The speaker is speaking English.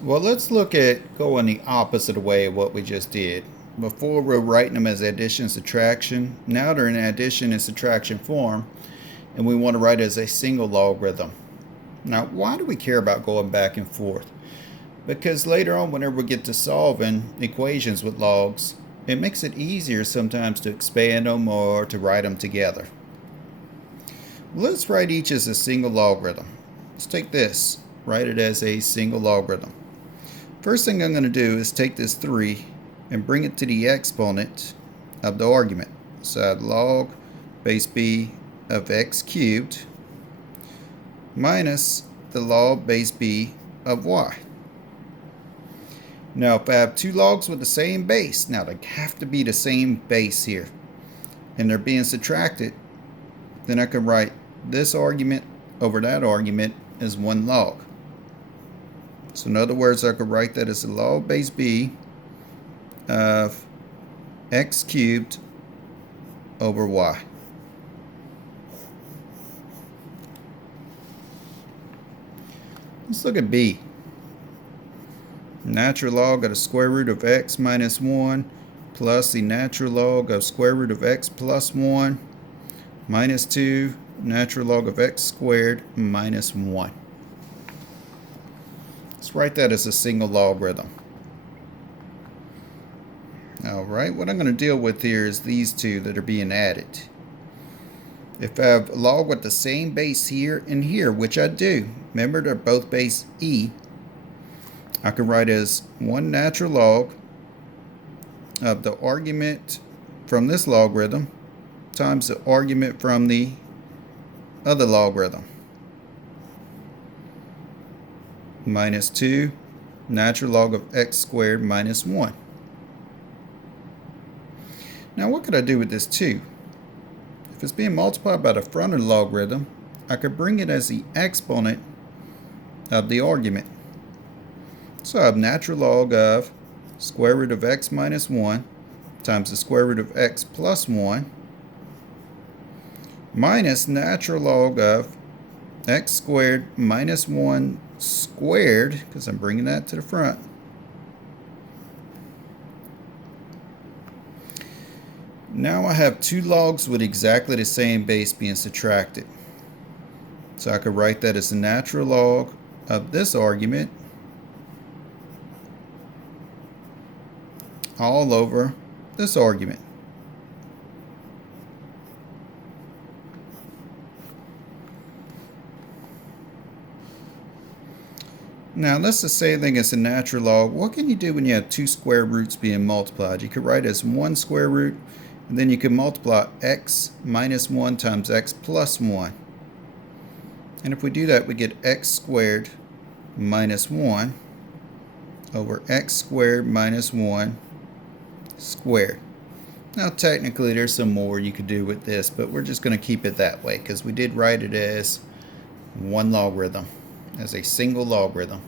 Well, let's look at going the opposite way of what we just did. Before we're writing them as addition and subtraction. Now they're in addition and subtraction form, and we want to write it as a single logarithm. Now, why do we care about going back and forth? Because later on, whenever we get to solving equations with logs, it makes it easier sometimes to expand them or to write them together. Let's write each as a single logarithm. Let's take this, write it as a single logarithm. First thing I'm going to do is take this 3 and bring it to the exponent of the argument. So I have log base b of x cubed minus the log base b of y. Now if I have two logs with the same base, now they have to be the same base here, and they're being subtracted, then I can write this argument over that argument as one log. So in other words, I could write that as a log base b of x cubed over y. Let's look at b. Natural log of the square root of x minus 1 plus the natural log of square root of x plus 1 minus 2 natural log of x squared minus 1. Let's write that as a single logarithm. Alright, what I'm going to deal with here is these two that are being added. If I have a log with the same base here and here, which I do, remember they're both base e, I can write as one natural log of the argument from this logarithm times the argument from the other logarithm minus 2 natural log of x squared minus 1. Now what could I do with this 2? If it's being multiplied by the front of the logarithm, I could bring it as the exponent of the argument. So I have natural log of square root of x minus 1 times the square root of x plus 1 minus natural log of x squared minus 1 squared, because I'm bringing that to the front, now I have two logs with exactly the same base being subtracted. So I could write that as the natural log of this argument all over this argument. Now that's the same thing as a natural log. What can you do when you have two square roots being multiplied? You could write it as one square root, and then you can multiply x minus 1 times x plus 1. And if we do that, we get x squared minus 1 over x squared minus 1 squared. Now technically there's some more you could do with this, but we're just going to keep it that way because we did write it as one logarithm, as a single logarithm.